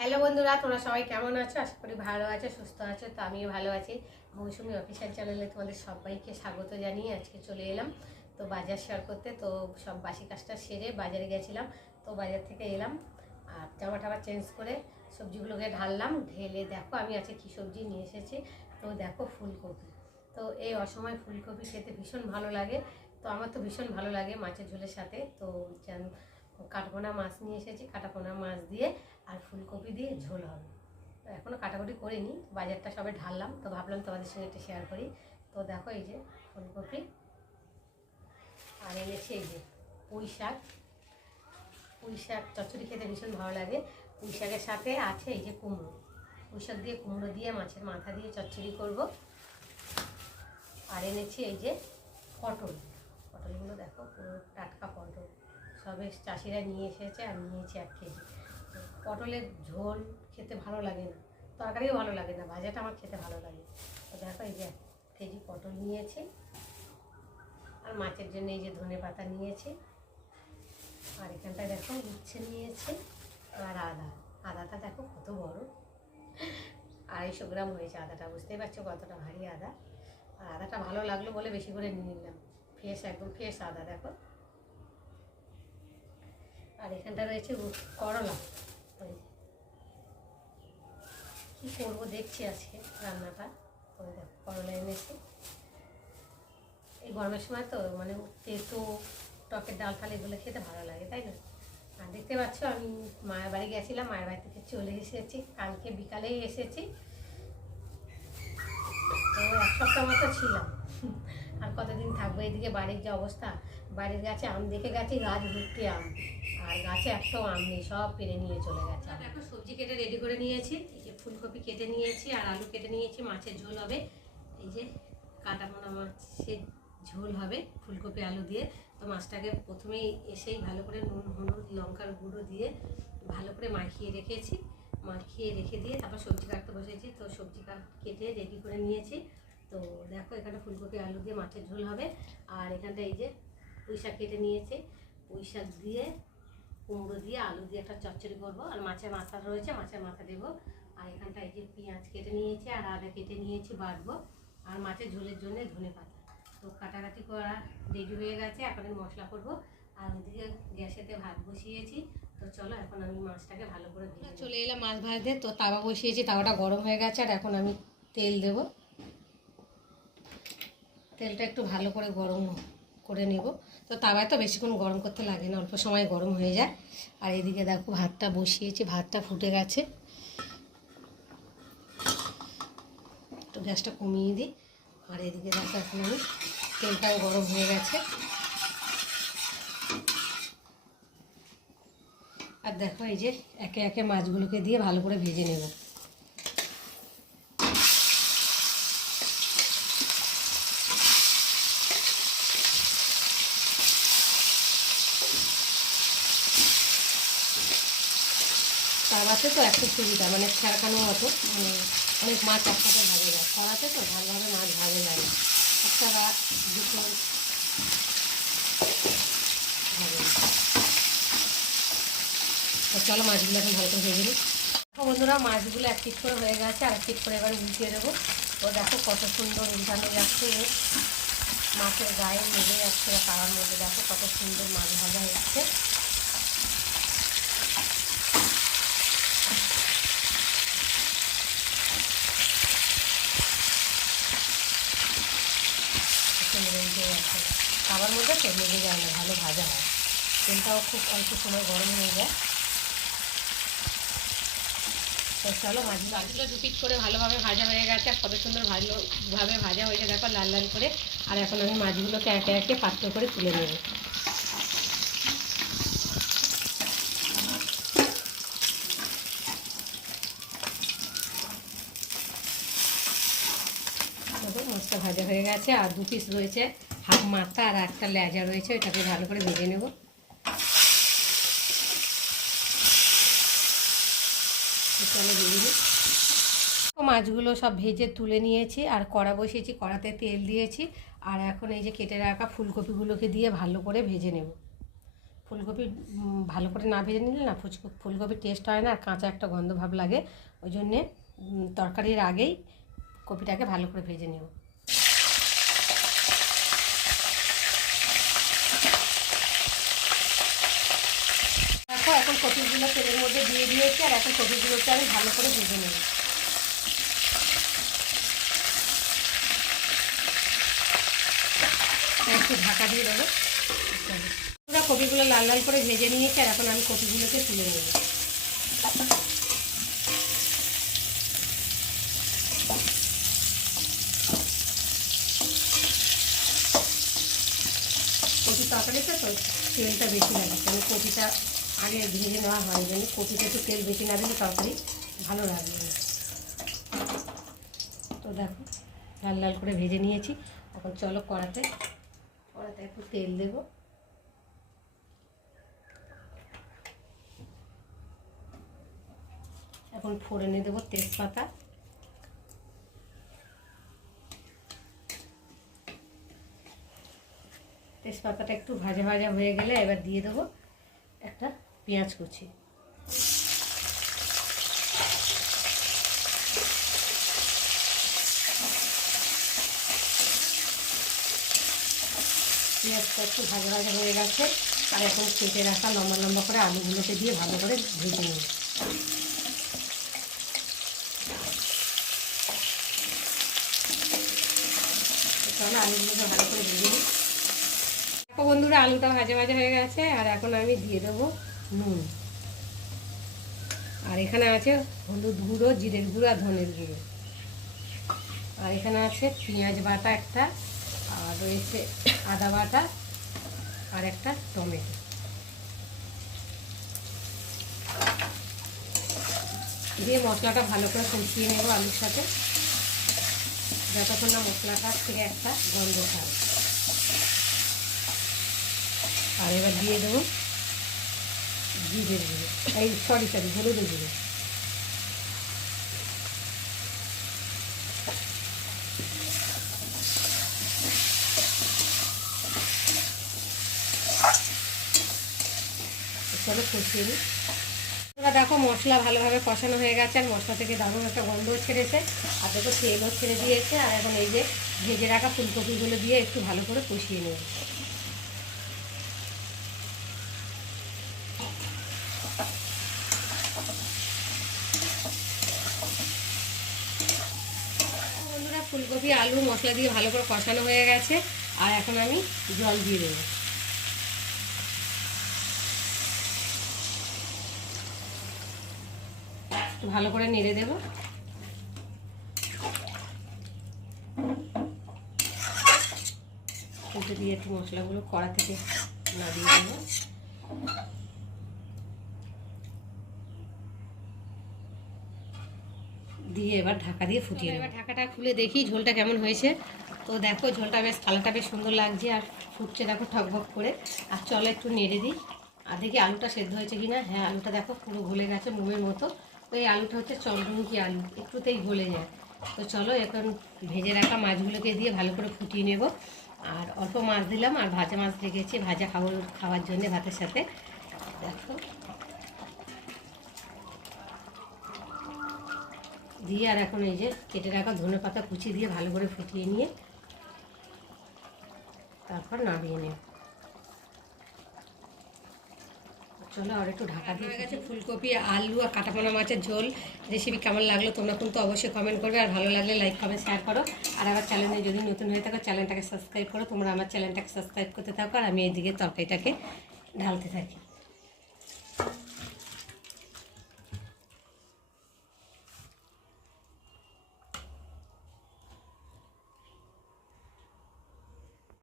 Hello বন্ধুরা, তোমরা সবাই কেমন আছো? আশা করি ভালো আছো, সুস্থ আছো। তো আমিও ভালো আছি। মৌসুমি অফিসিয়াল চ্যানেলে তোমাদের সবাইকে স্বাগত জানিয়ে আজকে চলে এলাম তো বাজার শেয়ার করতে। তো সব বাসি কাজটা সেরে বাজারে গেছিলাম, তো বাজার থেকে এলাম আর জামা টামা চেঞ্জ করে সবজিগুলোকে ঢাললাম। ঢেলে দেখো আমি আজকে কী সবজি নিয়ে এসেছি। তো দেখো ফুলকপি। তো এই অসময় ফুলকপি খেতে ভীষণ ভালো লাগে। তো আমার তো ভীষণ ভালো লাগে মাছের ঝোলের সাথে। তো কাটাপোনা মাছ নিয়ে এসেছি, কাটাপোনা মাছ দিয়ে আর ফুলকপি দিয়ে ঝোল হবে। তো এখনও কাটাকুটি করিনি, বাজারটা সবে ঢাললাম, তো ভাবলাম তোমাদের সঙ্গে একটু শেয়ার করি। তো দেখো এই যে ফুলকপি, আর এনেছি এই যে পুঁই শাক। পুঁই শাক চচ্চড়ি খেতে ভীষণ ভালো লাগে। পুঁই শাকের সাথে আছে এই যে কুমড়ো। পুঁই শাক দিয়ে কুমড়ো দিয়ে মাছের মাথা দিয়ে চচ্চড়ি করব। আর এনেছি এই যে পটল। পটলগুলো দেখো পুরো টাটকা পটল, সবে চাষিরা নিয়ে এসেছে আর নিয়েছে 1 কেজি। পটলের ঝোল খেতে ভালো লাগে না, তরকারিও ভালো লাগে না, ভাজাটা আমার খেতে ভালো লাগে। তো দেখো এই যে 1 কেজি পটল নিয়েছি। আর মাছের জন্য এই যে ধনে পাতা নিয়েছি। আর এখানটায় দেখো উচ্ছে নিয়েছি। আর আদাটা দেখো কত বড়, 250 গ্রাম হয়েছে আদাটা। বুঝতেই পারছো কতটা ভারী আদা। আর আদাটা ভালো লাগলো বলে বেশি করে নিয়ে নিলাম। ফ্রেশ, একদম ফ্রেশ আদা দেখো। আর এখানটা রয়েছে করলা। কী করবো দেখছি আজকে রান্নাটা। ওই দেখো করলা এনেছি। এই গরমের সময় তো মানে তেতো টকের ডাল ফাল এগুলো খেতে ভালো লাগে, তাই না? আর দেখতে পাচ্ছ আমি মায়ের বাড়ি গেছিলাম, মায়ের বাড়ি থেকে চলে এসেছি, কালকে বিকালেই এসেছি। তো 1 সপ্তাহ মতো ছিলাম। আর কতদিন থাকবো? এদিকে বাড়ির যে অবস্থা, বাড়ির গাছে আম দেখে গেছি, গাছ ভর্তি আম, আর গাছে একটাও আম নেই, সব পেরে নিয়ে চলে গেছে। দেখো সবজি কেটে রেডি করে নিয়েছি। এই যে ফুলকপি কেটে নিয়েছি আর আলু কেটে নিয়েছি। মাছের ঝোল হবে, এই যে কাটাপোনা মাছের ঝোল হবে ফুলকপি আলু দিয়ে। তো মাছটাকে প্রথমেই এসেই ভালো করে নুন হলুদ লঙ্কার গুঁড়ো দিয়ে ভালো করে মাখিয়ে রেখেছি। মাখিয়ে রেখে দিয়ে তারপর সবজি কাটতে বসেছি। তো সবজি কেটে রেডি করে নিয়েছি। তো দেখো এখানে ফুলকপি আলু দিয়ে মাছের ঝোল হবে। আর এখানটা এই যে পুঁই শাক কেটে নিয়েছি, পুঁই শাক দিয়ে কুমড়ো দিয়ে আলু দিয়ে একটা চচ্চড়ি করবো। আর মাছের মাথা রয়েছে, মাছের মাথা দেবো। আর এখানটা এই যে পেঁয়াজ কেটে নিয়েছি আর আদা কেটে নিয়েছি, বাটবো। আর মাছের ঝোলের জন্য ধনে পাতা। তো কাটাকাটি করা রেডি হয়ে গেছে, এখন আমি মশলা করবো। আর ওইদিকে গ্যাসেতে ভাত বসিয়েছি। তো চলো এখন আমি মাছটাকে ভালো করে ভেজে চলে এলাম মাছ ভাজতে। তো তাওয়া বসিয়েছি, তাওয়াটা গরম হয়ে গেছে। আর এখন আমি তেল দেবো। তেলটা একটু ভালো করে গরম করে নেব। তো তাওয়ায় তো বেশিক্ষণ গরম করতে লাগে না, অল্প সময় গরম হয়ে যায়। আর এদিকে দেখো ভাতটা বসিয়েছি, ভাতটা ফুটে গেছে। একটু গ্যাসটা কমিয়ে দিই। আর এদিকে দেখো এখন আমি তেলটাও গরম হয়ে গেছে। আর দেখো এই যে একে একে মাছগুলোকে দিয়ে ভালো করে ভেজে নেব। তাওয়াতে তো একটু সুবিধা, মানে ছাড়কানো মতো, মানে অনেক মাছ একসাথে ভাজা যায়। কড়াতে তো ভালোভাবে মাছ ভাজা যায় না, একটা বা দুটো ভাজা। তো চলো মাছগুলো এখন ভালো করে ভেজে নিই। বন্ধুরা মাছগুলো 1 পিস করে হয়ে গেছে, আর 1 পিস করে এবার উল্টিয়ে দেবো। তো দেখো কত সুন্দর উল্টানো যাচ্ছে, মাছের গায়ে লেগে যাচ্ছে তাওয়ার মধ্যে। দেখো কত সুন্দর মাছ ভাজা হচ্ছে। খাবার মধ্যে তো লেগে যায় না, ভালো ভাজা হয়। তেলটাও খুব অল্প সময় গরম হয়ে যায়। তো চলো মাছগুলো 2 পিস করে ভালোভাবে ভাজা হয়ে গেছে। আর কত সুন্দর ভালোভাবে ভাজা হয়েছে দেখো, লাল লাল করে। আর এখন আমি মাছগুলোকে একে একে পাত্র করে তুলে নেব। মাছটা ভাজা হয়ে গেছে। আর 2 পিস রয়েছে, হাফ মাথা আর একটা লেজা রয়েছে, এটাকে ভালো করে ভেজে নেব। চলো ভেজে নিই। মাছগুলো সব ভেজে তুলে নিয়েছি। আর কড়া বসিয়েছি, কড়াতে তেল দিয়েছি। আর এখন এই যে কেটে রাখা ফুলকপিগুলোকে দিয়ে ভালো করে ভেজে নেব। ফুলকপি ভালো করে না ভেজে নিলে না ফুলকপির টেস্ট হয় না, আর কাঁচা একটা গন্ধ ভাব লাগে। ওই জন্যে তরকারির আগেই কপিটাকে ভালো করে ভেজে নেব। দেখো এখন কপিগুলো তেলের মধ্যে দিয়ে দিয়েছি, আর এখন কপিগুলোকে আমি ভালো করে ভেজে নেব। একটু ঢাকা দিয়ে দেবো। পুরো কপিগুলো লাল লাল করে ভেজে নিয়েছি, আর এখন আমি কপিগুলোকে তুলে নেব। কপি তরকারিতে তো তেলটা বেশি লাগে, কারণ কপিটা আগে ভেজে নেওয়া হয়, জন্য কপিটা একটু তেল বেশি না দিলে তরকারি ভালো লাগবে না। তো দেখো লাল লাল করে ভেজে নিয়েছি। এখন চলো কড়াতে একটু তেল দেব। এখন ফোড়নে দেবো তেজপাতা, তেজপাতাটা একটু ভাজা ভাজা হয়ে গেলে এবার দিয়ে দেবো একটা পেঁয়াজ কুচি। পেঁয়াজটা একটু ভাজা ভাজা হয়ে গেছে, আর এখন কেটে রাখা লম্বা লম্বা করে আলুগুলোকে দিয়ে ভালো করে ভেজে নেব। তাহলে আলুগুলোকে ভালো করে ভেজে নিই। দেখো বন্ধুরা, আলুটা ভাজা ভাজা হয়ে গেছে, আর এখন আমি দিয়ে দেবো নুন। আর এখানে আছে হলুদ গুঁড়ো, জিরের গুঁড়ো আর ধনের গুঁড়ো। আর এখানে আছে পেঁয়াজ বাটা একটা, আর রয়েছে আদা বাটা, আর একটা টমেটো। দিয়ে মশলাটা ভালো করে কষিয়ে নেব আলুর সাথে, যতক্ষণ না মশলাটা থেকে একটা গন্ধ থাকে। আর এবার দিয়ে দেবো জিরের গুঁড়ো, হলুদের গুঁড়ো। চলো কষিয়ে নিই। এবার দেখো মশলা ভালোভাবে কষানো হয়ে গেছে, আর মশলা থেকে দারুণ একটা গন্ধও ছেড়েছে, আর দেখো তেলও ছেড়ে দিয়েছে। আর এখন এই যে ভেজে রাখা ফুলকপিগুলো দিয়ে একটু ভালো করে কষিয়ে নেব। বন্ধুরা, ফুলকপি আলু মশলা দিয়ে ভালো করে কষানো হয়ে গেছে, আর এখন আমি জল দিয়ে দেবো। একটু ভালো করে নেড়ে দেবো। একটু দিয়ে একটু মশলাগুলো কড়া থেকে নামিয়ে দেবো। দিয়ে এবার ঢাকা দিয়ে ফুটিয়ে নেব। এবার ঢাকাটা খুলে দেখি ঝোলটা কেমন হয়েছে। তো দেখো ঝোলটা বেশ, থালাটা বেশ সুন্দর লাগছে, আর ফুটছে দেখো ঠকবক করে। আর চলো একটু নেড়ে দিই, আর দেখি আলুটা সেদ্ধ হয়েছে কিনা। হ্যাঁ, আলুটা দেখো পুরো গলে গেছে মোমের মতো। তো এই আলুটা হচ্ছে চন্দ্রমুখী আলু, একটুতেই গলে যায়। তো চলো এখন ভেজে রাখা মাছগুলোকে দিয়ে ভালো করে ফুটিয়ে নেব। আর অল্প মাছ দিলাম, আর ভাজা মাছ রেখেছি ভাজা খাওয়ার জন্য ভাতের সাথে। দেখো দিয়ে, আর এখন এই যে কেটে রাখা ধনেপাতা কুচি দিয়ে ভালো করে ফুটিয়ে নিয়ে তারপর নামিয়ে নেব। চলো আর একটু ঢাকা দিয়ে গেছে ফুলকপি আলু আর কাটাপোনা মাছের ঝোল। রেসিপি কেমন লাগলো তোমরা কিন্তু অবশ্যই কমেন্ট করবে, আর ভালো লাগলে লাইক কমেন্ট শেয়ার করো। আর আমার চ্যানেলে যদি নতুন হয়ে থাকো চ্যানেলটাকে সাবস্ক্রাইব করো। তোমরা আমার চ্যানেলটাকে সাবস্ক্রাইব করতে থাকো, আর আমি এইদিকে তরকারিটাকে ঢালতে থাকি।